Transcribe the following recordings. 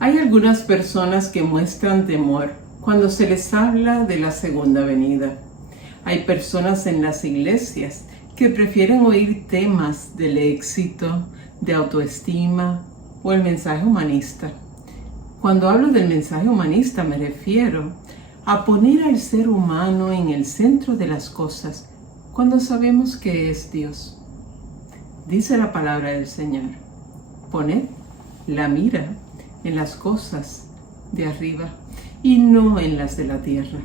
Hay algunas personas que muestran temor cuando se les habla de la segunda venida. Hay personas en las iglesias que prefieren oír temas del éxito, de autoestima o el mensaje humanista. Cuando hablo del mensaje humanista me refiero a poner al ser humano en el centro de las cosas cuando sabemos que es Dios. Dice la palabra del Señor: poned la mira en las cosas de arriba y no en las de la tierra.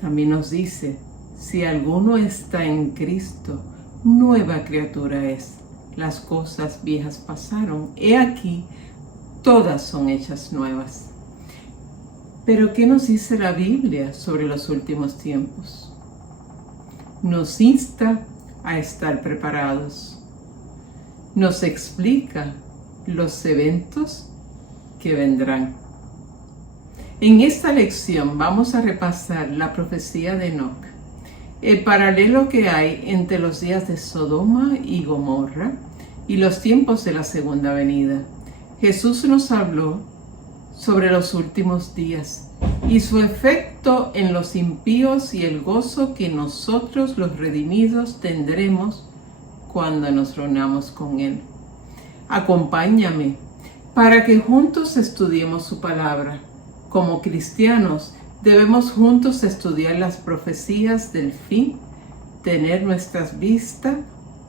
También nos dice: si alguno está en Cristo, nueva criatura es. Las cosas viejas pasaron, he aquí, todas son hechas nuevas. Pero ¿qué nos dice la Biblia sobre los últimos tiempos? Nos insta a estar preparados. Nos explica los eventos que vendrán. En esta lección vamos a repasar la profecía de Enoc, el paralelo que hay entre los días de Sodoma y Gomorra y los tiempos de la segunda venida. Jesús nos habló sobre los últimos días y su efecto en los impíos y el gozo que nosotros los redimidos tendremos cuando nos reunamos con Él. Acompáñame para que juntos estudiemos su palabra. Como cristianos debemos juntos estudiar las profecías del fin, tener nuestras vistas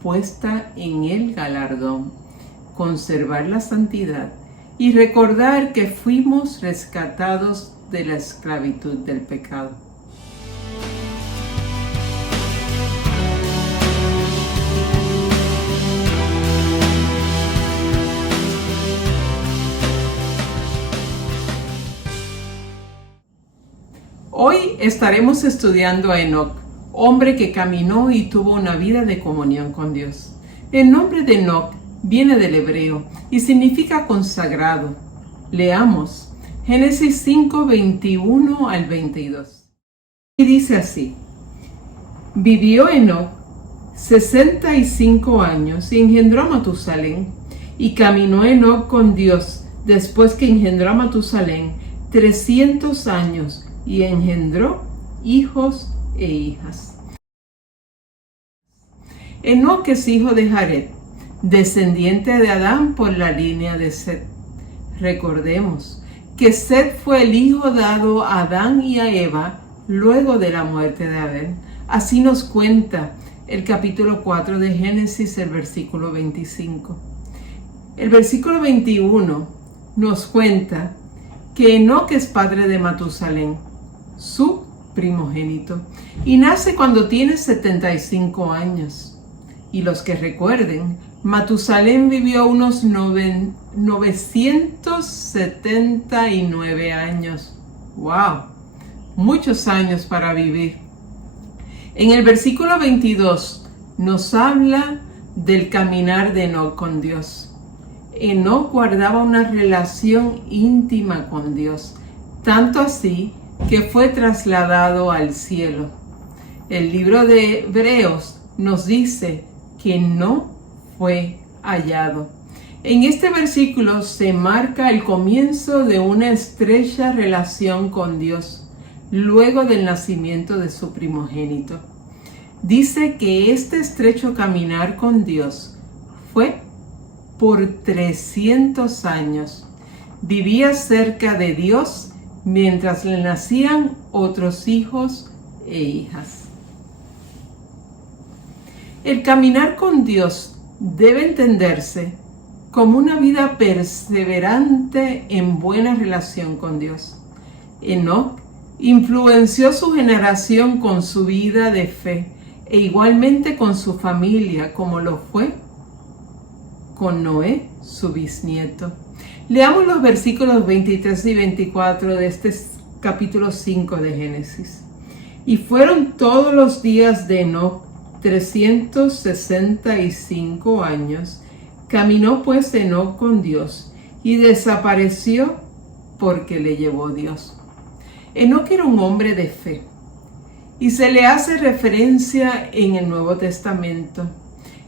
puestas en el galardón, conservar la santidad y recordar que fuimos rescatados de la esclavitud del pecado. Hoy estaremos estudiando a Enoc, hombre que caminó y tuvo una vida de comunión con Dios. El nombre de Enoc viene del hebreo y significa consagrado. Leamos Génesis 5, 21 al 22. Y dice así: vivió Enoc 65 años y engendró a Matusalén. Y caminó Enoc con Dios después que engendró a Matusalén 300 años y engendró hijos e hijas. Enoc es hijo de Jared, descendiente de Adán por la línea de Set. Recordemos que Set fue el hijo dado a Adán y a Eva luego de la muerte de Abel. Así nos cuenta el capítulo 4 de Génesis, el versículo 25. El versículo 21 nos cuenta que Enoc es padre de Matusalén, su primogénito, y nace cuando tiene 75 años. Y los que recuerden, Matusalén vivió unos 979 años. ¡Wow! Muchos años para vivir. En el versículo 22 nos habla del caminar de Enoc con Dios. Enoc guardaba una relación íntima con Dios, tanto así que fue trasladado al cielo. El libro de Hebreos nos dice que no fue hallado. En este versículo se marca el comienzo de una estrecha relación con Dios, luego del nacimiento de su primogénito. Dice que este estrecho caminar con Dios fue por 300 años. Vivía cerca de Dios mientras le nacían otros hijos e hijas. El caminar con Dios debe entenderse como una vida perseverante en buena relación con Dios. Enoc influenció su generación con su vida de fe e igualmente con su familia, como lo fue con Noé, su bisnieto. Leamos los versículos 23 y 24 de este capítulo 5 de Génesis. Y fueron todos los días de Enoc 365 años. Caminó pues Enoc con Dios y desapareció porque le llevó Dios. Enoc era un hombre de fe y se le hace referencia en el Nuevo Testamento,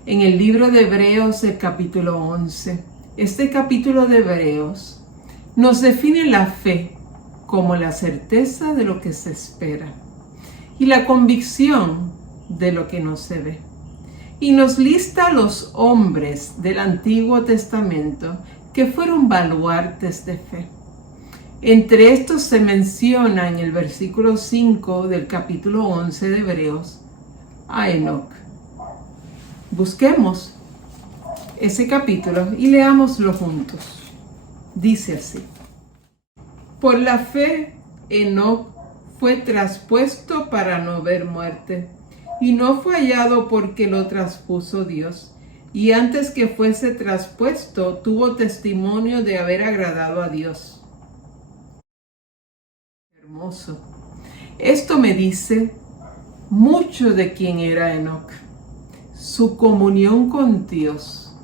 en el libro de Hebreos, el capítulo 11. Este capítulo de Hebreos Nos define la fe como la certeza de lo que se espera y la convicción de lo que no se ve. Y nos lista a los hombres del Antiguo Testamento que fueron baluartes de fe. Entre estos se menciona en el versículo 5 del capítulo 11 de Hebreos a Enoc. Busquemos ese capítulo y leámoslo juntos. Dice así: por la fe, Enoc fue traspuesto para no ver muerte, y no fue hallado porque lo traspuso Dios, y antes que fuese traspuesto tuvo testimonio de haber agradado a Dios. Hermoso. Esto me dice mucho de quién era Enoc, su comunión con Dios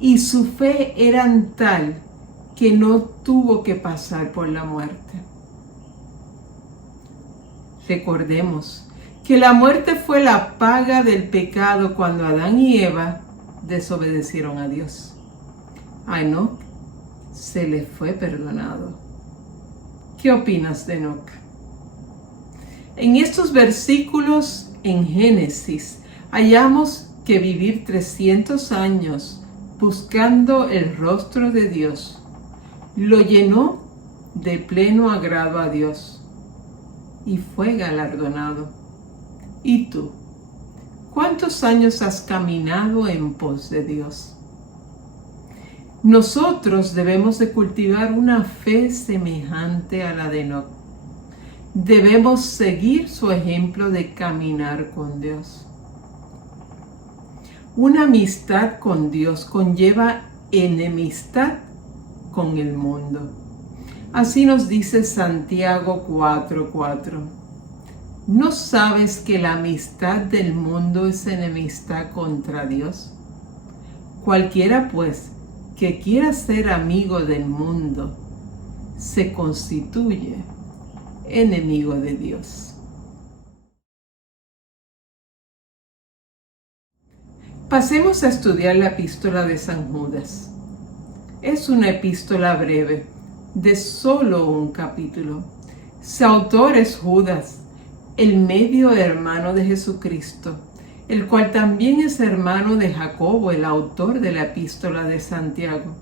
y su fe eran tal que no tuvo que pasar por la muerte. Recordemos que la muerte fue la paga del pecado cuando Adán y Eva desobedecieron a Dios. A Enoc se le fue perdonado. ¿Qué opinas de Enoc? En estos versículos en Génesis hallamos que vivir 300 años buscando el rostro de Dios lo llenó de pleno agrado a Dios y fue galardonado. ¿Y tú? ¿Cuántos años has caminado en pos de Dios? Nosotros debemos de cultivar una fe semejante a la de Enoc. Debemos seguir su ejemplo de caminar con Dios. Una amistad con Dios conlleva enemistad con el mundo. Así nos dice Santiago 4:4. ¿No sabes que la amistad del mundo es enemistad contra Dios? Cualquiera, pues, que quiera ser amigo del mundo, se constituye enemigo de Dios. Pasemos a estudiar la epístola de San Judas. Es una epístola breve, de solo un capítulo. Su autor es Judas, el medio hermano de Jesucristo, el cual también es hermano de Jacobo, el autor de la epístola de Santiago.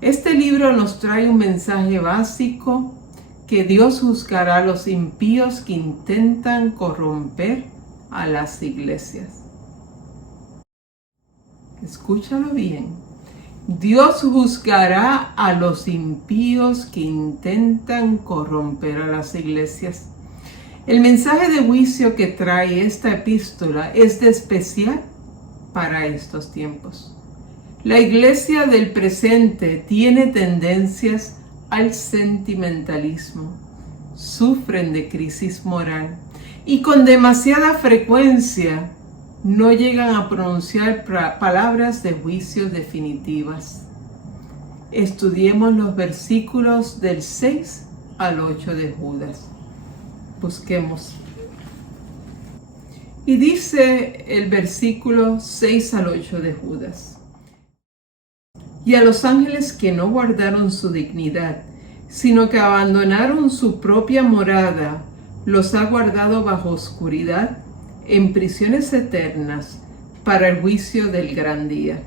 Este libro nos trae un mensaje básico que Dios juzgará a los impíos que intentan corromper a las iglesias. Escúchalo bien. Dios juzgará a los impíos que intentan corromper a las iglesias. El mensaje de juicio que trae esta epístola es de especial para estos tiempos. La iglesia del presente tiene tendencias al sentimentalismo, sufren de crisis moral y con demasiada frecuencia no llegan a pronunciar palabras de juicio definitivas. Estudiemos los versículos del 6 al 8 de Judas. Busquemos. Y dice el versículo 6 al 8 de Judas: y a los ángeles que no guardaron su dignidad, sino que abandonaron su propia morada, los ha guardado bajo oscuridad, en prisiones eternas, para el juicio del gran día.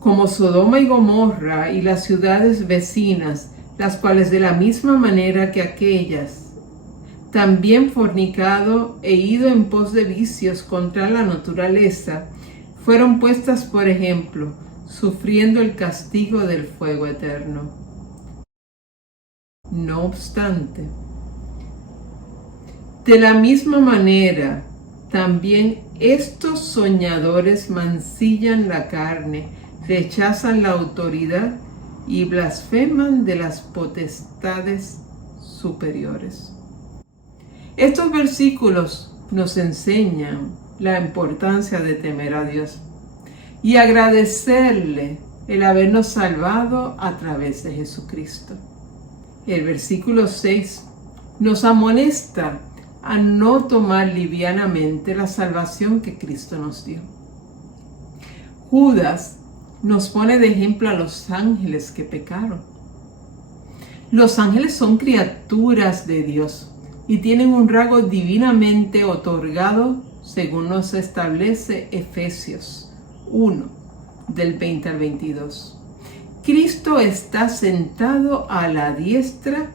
Como Sodoma y Gomorra y las ciudades vecinas, las cuales de la misma manera que aquellas, también fornicado e ido en pos de vicios contra la naturaleza, fueron puestas por ejemplo, sufriendo el castigo del fuego eterno. No obstante, de la misma manera, también estos soñadores mancillan la carne, rechazan la autoridad y blasfeman de las potestades superiores. Estos versículos nos enseñan la importancia de temer a Dios y agradecerle el habernos salvado a través de Jesucristo. El versículo 6 nos amonesta a no tomar livianamente la salvación que Cristo nos dio. Judas nos pone de ejemplo a los ángeles que pecaron. Los ángeles son criaturas de Dios y tienen un rango divinamente otorgado según nos establece Efesios 1, del 20 al 22. Cristo está sentado a la diestra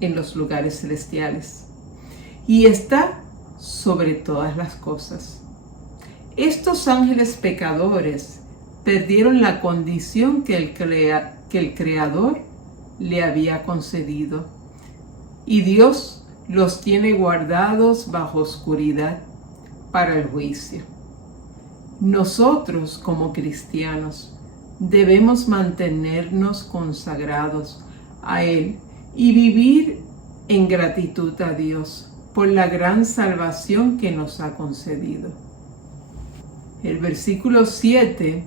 en los lugares celestiales y está sobre todas las cosas. Estos ángeles pecadores perdieron la condición que el Creador le había concedido y Dios los tiene guardados bajo oscuridad para el juicio. Nosotros como cristianos debemos mantenernos consagrados a Él y vivir en gratitud a Dios por la gran salvación que nos ha concedido. El versículo 7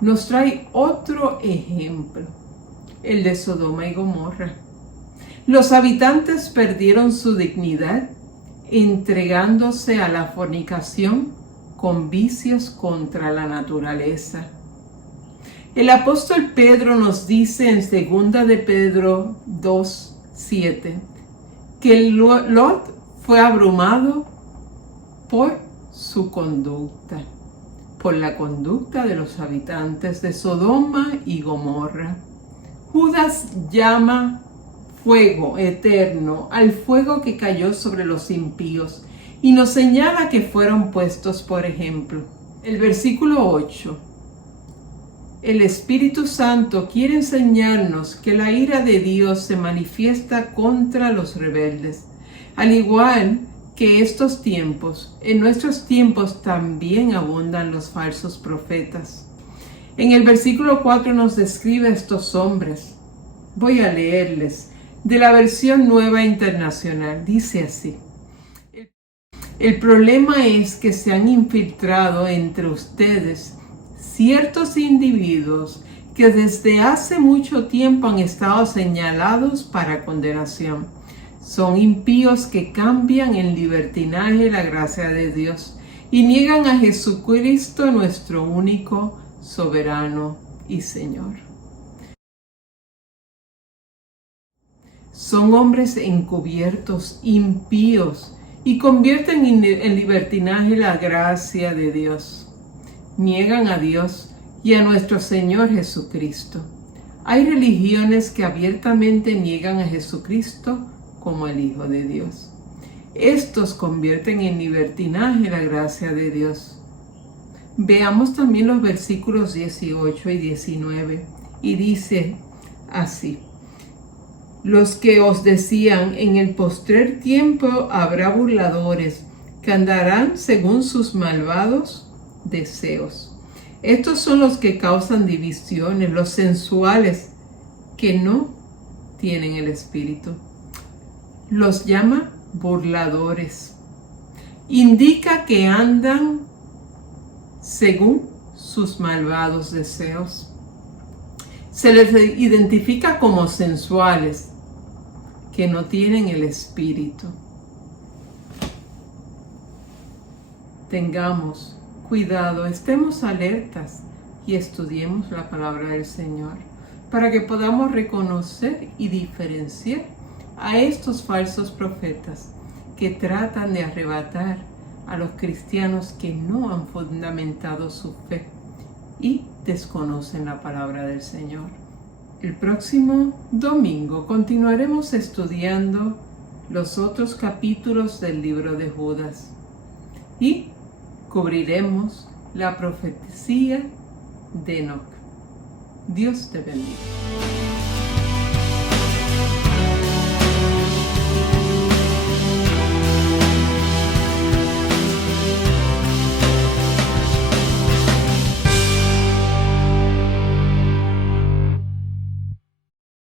nos trae otro ejemplo, el de Sodoma y Gomorra. Los habitantes perdieron su dignidad entregándose a la fornicación con vicios contra la naturaleza. El apóstol Pedro nos dice en 2 de Pedro 2:7 que Lot fue abrumado por su conducta, por la conducta de los habitantes de Sodoma y Gomorra. Judas llama fuego eterno al fuego que cayó sobre los impíos y nos señala que fueron puestos por ejemplo. El versículo 8. El Espíritu Santo quiere enseñarnos que la ira de Dios se manifiesta contra los rebeldes. Al igual que estos tiempos, en nuestros tiempos también abundan los falsos profetas. En el versículo 4 nos describe a estos hombres. Voy a leerles de la versión Nueva Internacional. Dice así: el problema es que se han infiltrado entre ustedes ciertos individuos que desde hace mucho tiempo han estado señalados para condenación. Son impíos que cambian en libertinaje la gracia de Dios y niegan a Jesucristo, nuestro único soberano y Señor. Son hombres encubiertos, impíos, y convierten en libertinaje la gracia de Dios. Niegan a Dios y a nuestro Señor Jesucristo. Hay religiones que abiertamente niegan a Jesucristo como el Hijo de Dios. Estos convierten en libertinaje la gracia de Dios. Veamos también los versículos 18 y 19. Y dice así: los que os decían, en el postrer tiempo habrá burladores que andarán según sus malvados deseos. Estos son los que causan divisiones, los sensuales, que no tienen el Espíritu. Los llama burladores. Indica que andan según sus malvados deseos. Se les identifica como sensuales, que no tienen el Espíritu. Tengamos cuidado, estemos alertas y estudiemos la palabra del Señor para que podamos reconocer y diferenciar a estos falsos profetas que tratan de arrebatar a los cristianos que no han fundamentado su fe y desconocen la palabra del Señor. El próximo domingo continuaremos estudiando los otros capítulos del libro de Judas y cubriremos la profecía de Enoc. Dios te bendiga.